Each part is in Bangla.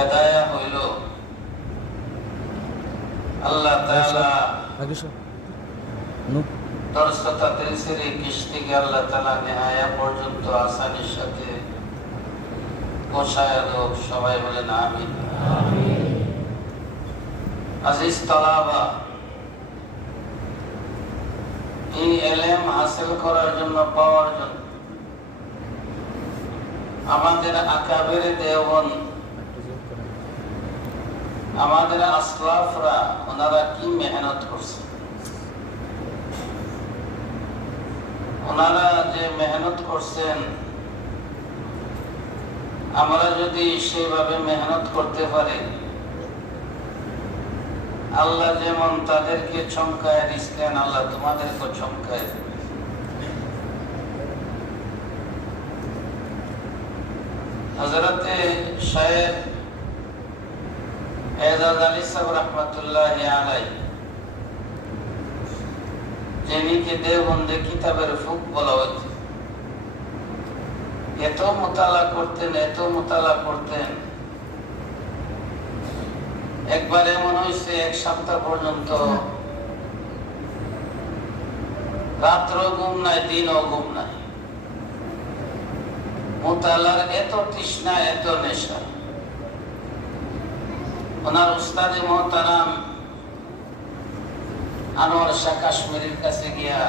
হেদায়া হইল। আল্লাহ তাআলা আগে সব নো কিস্তিকে আল্লাহ তাআলা নেহায়া পর্যন্ত আসানির সাথে পৌঁছায় লোক সবাই বলেন আমিন। আজিজ তালাবা এই এলেম হাসিল করার জন্য পাওয়ার জন্য। আমাদের আকাবের দেওবন আমাদের আসলাফরা ওনারা কি মেহনত করছে? ওনারা যে মেহনত করছেন, আমরা যদি সেভাবে মেহনত করতে পারি, আল্লাহ যেমন তাদেরকে চমকায় দিচ্ছেন, আল্লাহ তোমাদেরকে চমকায় হজরতে শায়েখ এক সপ্তাহ পর্যন্ত রাত্র ঘুম নাই দিনও ঘুম নাই। মোতালার এত তৃষ্ণা এত নেশা। ওনার উস্তাদে মোহতারাম আনোয়ার শাহ কাশ্মীরের কাছে গিয়া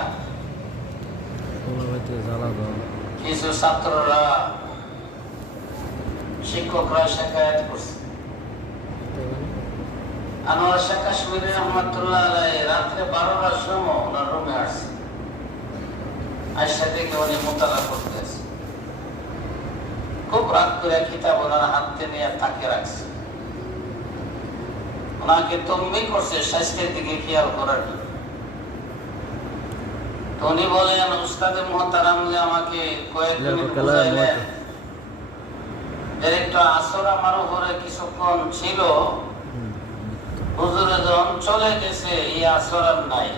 কিছু ছাত্ররা শিক্ষকরা শেখায়ত করছে। আনোয়ার শাহ কাশ্মীর রহমতুল্লাহ আলাই রাত্রে বারোটার সময় ওনার রুমে আসছে। আসছে দেখে উনি মোতালা করতেছে। খুব রাত করে কিতাব ওনার হাতে নিয়ে তাকে রাখছে। ওনাকে তম্বি করছে স্বাস্থ্যের দিকে খেয়াল করার জন্য। উনি বলেন উস্তাদে মহতারাম যে আমাকে কয়েক লেখক মিনিট খেলা বুঝাইলেন এর একটা আসর আমার উপরে কিছুক্ষণ ছিল। হুজুরে যখন চলে গেছে এই আসর আর নাই।